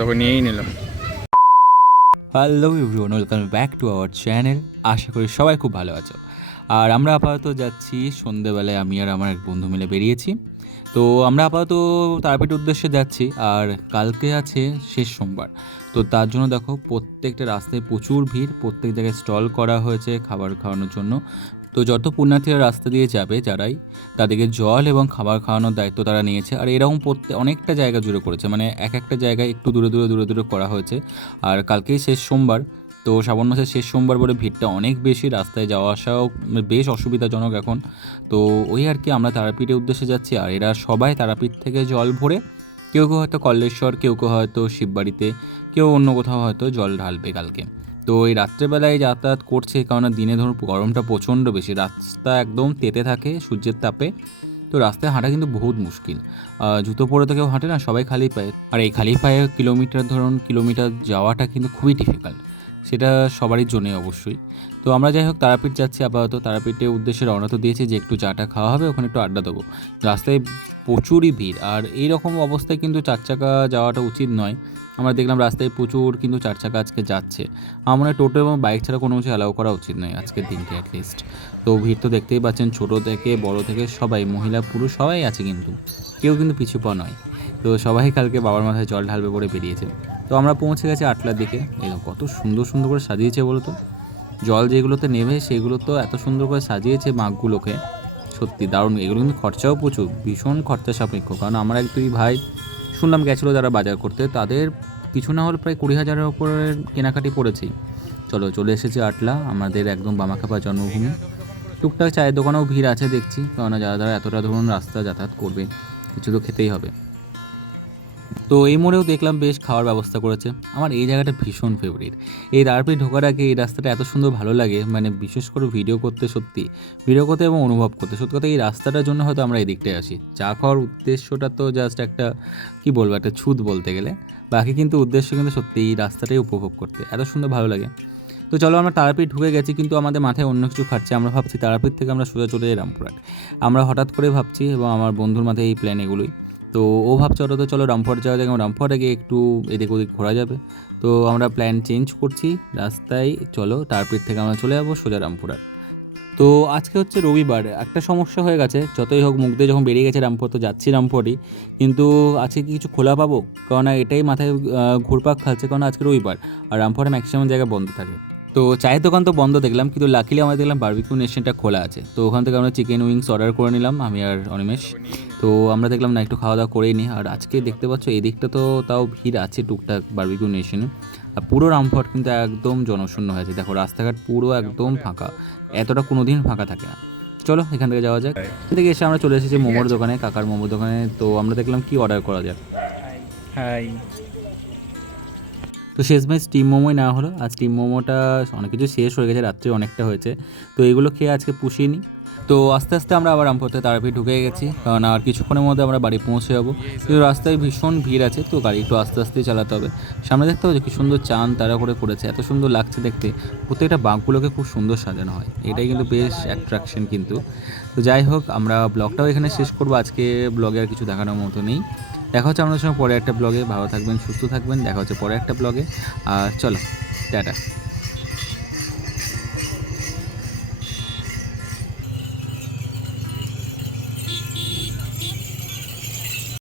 তখন নিয়েই নিলাম। Hello everyone, welcome back to our channel. আশা করি সবাই খুব ভালো আছো। আর আমরা আপাতত যাচ্ছি সন্ধ্যেবেলায়, আমি আর আমার এক বন্ধু মিলে বেরিয়েছি। তো আমরা আপাতত তারাপীঠ উদ্দেশ্যে যাচ্ছি। আর কালকে আছে শেষ সোমবার, তো তার জন্য দেখো প্রত্যেকটা রাস্তায় প্রচুর ভিড়, প্রত্যেক জায়গায় স্টল করা হয়েছে খাবার খাওয়ানোর জন্য। তো যত পুণ্যার্থীরা রাস্তা দিয়ে যাবে যারাই, তাদেরকে জল এবং খাবার খাওয়ানোর দায়িত্ব তারা নিয়েছে। আর এরকম অনেকটা জায়গা জুড়ে করেছে, মানে এক একটা জায়গায় একটু দূরে দূরে দূরে দূরে করা হয়েছে। আর কালকেই শেষ সোমবার, তো শ্রাবণ মাসের শেষ সোমবার বলে ভিড়টা অনেক বেশি, রাস্তায় যাওয়া আসাও বেশ অসুবিধাজনক এখন। তো ওই আর কি, আমরা তারাপীঠের উদ্দেশ্যে যাচ্ছি। আর এরা সবাই তারাপীঠ থেকে জল ভরে, কেউ কেউ হয়তো কল্লেশ্বর, কেউ কেউ হয়তো শিববাড়িতে, কেউ অন্য কোথাও হয়তো জল ঢালবে কালকে। তো এই রাত্রেবেলায় যাতায়াত করছে, কারণ দিনে ধরুন গরমটা প্রচণ্ড বেশি, রাস্তা একদম তেতে থাকে সূর্যের তাপে। তো রাস্তায় হাঁটা কিন্তু বহুত মুশকিল, জুতো পরে তো কেউ হাঁটে না, সবাই খালি পায়ে। আর এই খালি পায়ে কিলোমিটার যাওয়াটা কিন্তু খুবই ডিফিকাল্ট, সেটা সবারই জন্যই অবশ্যই। তো আমরা যাই হোক তারাপীঠ যাচ্ছি আপাতত। তারাপীঠের উদ্দেশ্যে রওনা তো দিয়েছি যে একটু চাটা খাওয়া হবে, ওখানে একটু আড্ডা দেবো। রাস্তায় প্রচুরই ভিড়, আর এই রকম অবস্থায় কিন্তু চার চাকা যাওয়াটা উচিত নয়। আমরা দেখলাম রাস্তায় প্রচুর কিন্তু চার চাকা আজকে যাচ্ছে। আমার মনে হয় টোটো এবং বাইক ছাড়া কোনো কিছু অ্যালাউ করা উচিত নয় আজকের দিনকে অ্যাটলিস্ট। তো ভিড় তো দেখতেই পাচ্ছেন, ছোটো থেকে বড় থেকে সবাই, মহিলা পুরুষ সবাই আছে, কিন্তু কেউ কিন্তু পিছু পা নয়। তো সবাই কালকে বাবার মাথায় জল ঢালবে করে বেরিয়েছে। তো আমরা পৌঁছে গেছি আটলার দিকে। এই কত সুন্দর সুন্দর করে সাজিয়েছে বলো তো, জল যেগুলোতে নেবে সেগুলো তো এত সুন্দর করে সাজিয়েছে মাঘগুলোকে, সত্যি দারুণ। এগুলো কিন্তু খরচাও প্রচুর, ভীষণ খরচা সাপেক্ষ। কারণ আমার এক দুই ভাই শুনলাম গেছিলো যারা বাজার করতে, তাদের কিছু না হলে প্রায় 20,000-এর ওপরে কেনাকাটি পড়েছেই। চলে এসেছি আটলা, আমাদের একদম বামাখ্যাপা জন্মভূমি। টুকটাক চায়ের দোকানেও ভিড় আছে দেখছি, কারণ যারা এতটা ধরুন রাস্তা যাতায়াত করবে, কিছু তো খেতেই হবে। তো এই মোড়েও দেখলাম বেশ খাওয়ার ব্যবস্থা করেছে। আমার এই জায়গাটা ভীষণ ফেভারিট। এই তারাপীঠ ঢোকার আগে এই রাস্তাটা এত সুন্দর ভালো লাগে, মানে বিশেষ করে ভিডিও করতে এবং অনুভব করতে। সত্যি কথা, এই রাস্তাটার জন্য হয়তো আমরা এই দিকটায় আসি। চা খাওয়ার উদ্দেশ্যটা তো জাস্ট একটা, কি বলবো, একটা ছুত বলতে গেলে। বাকি কিন্তু উদ্দেশ্য কিন্তু সত্যি এই রাস্তাটাই উপভোগ করতে, এত সুন্দর ভালো লাগে। তো চলো, আমরা তারাপীঠ ঢুকে গেছি, কিন্তু আমাদের মাথায় অন্য কিছু খাচ্ছে। আমরা ভাবছি তারাপীঠ থেকে আমরা সোজা চলে যাই রামপুরহাট। আমরা হঠাৎ করে ভাবছি, এবং আমার বন্ধুর মাথায় এই প্ল্যান এগুলোই। তো ও ভাবছে ওটা তো চলো রামপুরহাট যাওয়া যায়, রামপুরহাটে গিয়ে একটু এদিক ওদিক ঘোরা যাবে। তো আমরা প্ল্যান চেঞ্জ করছি রাস্তায়, চলো তারাপীঠ থেকে আমরা চলে যাবো সোজা রামপুরহাট। তো আজকে হচ্ছে রবিবার, একটা সমস্যা হয়ে গেছে। যতই হোক মুখ দিয়ে যখন বেরিয়ে গেছে রামপুর, তো যাচ্ছি রামপুরহাটই, কিন্তু আজকে কি কিছু খোলা পাবো? কারণ এটাই মাথায় ঘুরপাক খাচ্ছে, কারণ আজকে রবিবার আর রামপুরহাটে ম্যাক্সিমাম জায়গা বন্ধ থাকে। তো চায়ের দোকান তো বন্ধ দেখলাম, কিন্তু লাকিলি আমরা দেখলাম বারবিকিউ নেশনটা খোলা আছে। তো ওখান থেকে আমরা চিকেন উইংস অর্ডার করে নিলাম, আমি আর অনিমেষ। তো আমরা দেখলাম না, একটু খাওয়া দাওয়া করেই নিই। আর আজকে দেখতে পাচ্ছ এই দিকটা তো তাও ভিড় আছে টুকটাক বারবিকিউ নেশনে। আর পুরো রামপুরহাট কিন্তু একদম জনশূন্য হয়েছে, দেখো রাস্তাঘাট পুরো একদম ফাঁকা, এতটা কোনো দিন ফাঁকা থাকে না। চলো এখান থেকে যাওয়া যাক। এখান থেকে এসে আমরা চলে এসেছি মোমোর দোকানে, কাকার মোমোর দোকানে। তো আমরা দেখলাম কি অর্ডার করা যাক। হাই। তো শেষমেশ স্টিম মোমোই নেওয়া হলো। আর স্টিম মোমোটা অনেক কিছু শেষ হয়ে গেছে, রাত্রে অনেকটা হয়েছে, তো এগুলো খেয়ে আজকে পুষিয়ে নিই। তো আস্তে আস্তে আমরা আবার রামপুরতে তারাপীঠ ঢুকে গেছি, কারণ আর কিছুক্ষণের মধ্যে আমরা বাড়ি পৌঁছে যাবো। কিন্তু রাস্তায় ভীষণ ভিড় আছে, তো গাড়ি একটু আস্তে আস্তেই চালাতে হবে। সামনে দেখতে হবে কি সুন্দর চাঁদ তারা করে করেছে, এত সুন্দর লাগছে দেখতে। প্রত্যেকটা বাঁকগুলোকে খুব সুন্দর সাজানো হয়, এটাই কিন্তু বেশ অ্যাট্রাকশন কিন্তু। তো যাই হোক, আমরা ব্লগটাও এখানে শেষ করবো। আজকে ব্লগে আর কিছু দেখানোর মতো নেই। দেখা হচ্ছে আমাদের সঙ্গে পরে একটা ব্লগে। ভালো থাকবেন, সুস্থ থাকবেন, দেখা হচ্ছে পরে একটা ব্লগে। আর চলো, টাটা।